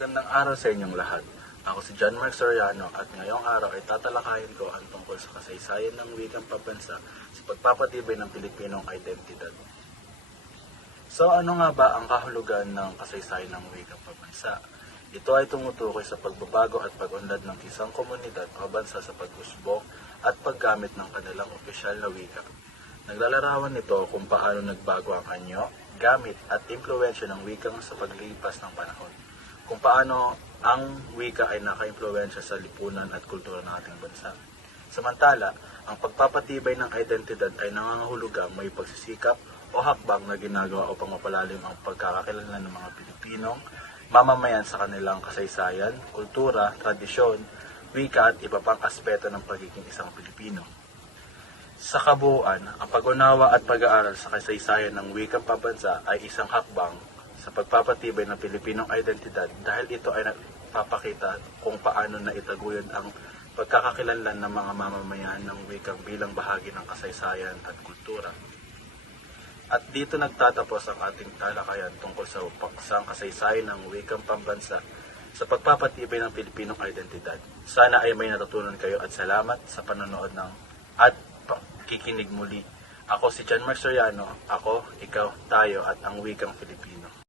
Magandang araw sa inyong lahat. Ako si John Mark Soriano at ngayong araw ay tatalakayin ko ang tungkol sa kasaysayan ng wikang pambansa sa pagpapatibay ng Pilipinong identidad. So ano nga ba ang kahulugan ng kasaysayan ng wikang pambansa? Ito ay tumutukoy sa pagbabago at pag-unlad ng isang komunidad o bansa sa pag-usbong at paggamit ng kanilang opisyal na wika. Naglalarawan nito kung paano nagbago ang anyo, gamit at impluwensya ng wikang sa paglipas ng panahon. Kung paano ang wika ay naka-impluwensya sa lipunan at kultura ng ating bansa. Samantala, ang pagpapatibay ng identidad ay nangangahulugang may pagsisikap o hakbang na ginagawa upang mapalalim ang pagkakakilanlan ng mga Pilipinong mamamayan sa kanilang kasaysayan, kultura, tradisyon, wika at iba pang aspeto ng pagiging isang Pilipino. Sa kabuuan, ang pag-unawa at pag-aaral sa kasaysayan ng wikang pambansa ay isang hakbang sa pagpapatibay ng Pilipinong identidad dahil ito ay nagpapakita kung paano na itaguyod ang pagkakakilanlan ng mga mamamayan ng wikang bilang bahagi ng kasaysayan at kultura. At dito nagtatapos ang ating talakayan tungkol sa paksang kasaysayan ng wikang pambansa sa pagpapatibay ng Pilipinong identidad. Sana ay may natutunan kayo at salamat sa panonood at kikinig muli. Ako si John Mark Soriano, ako, ikaw, tayo at ang wikang Pilipino.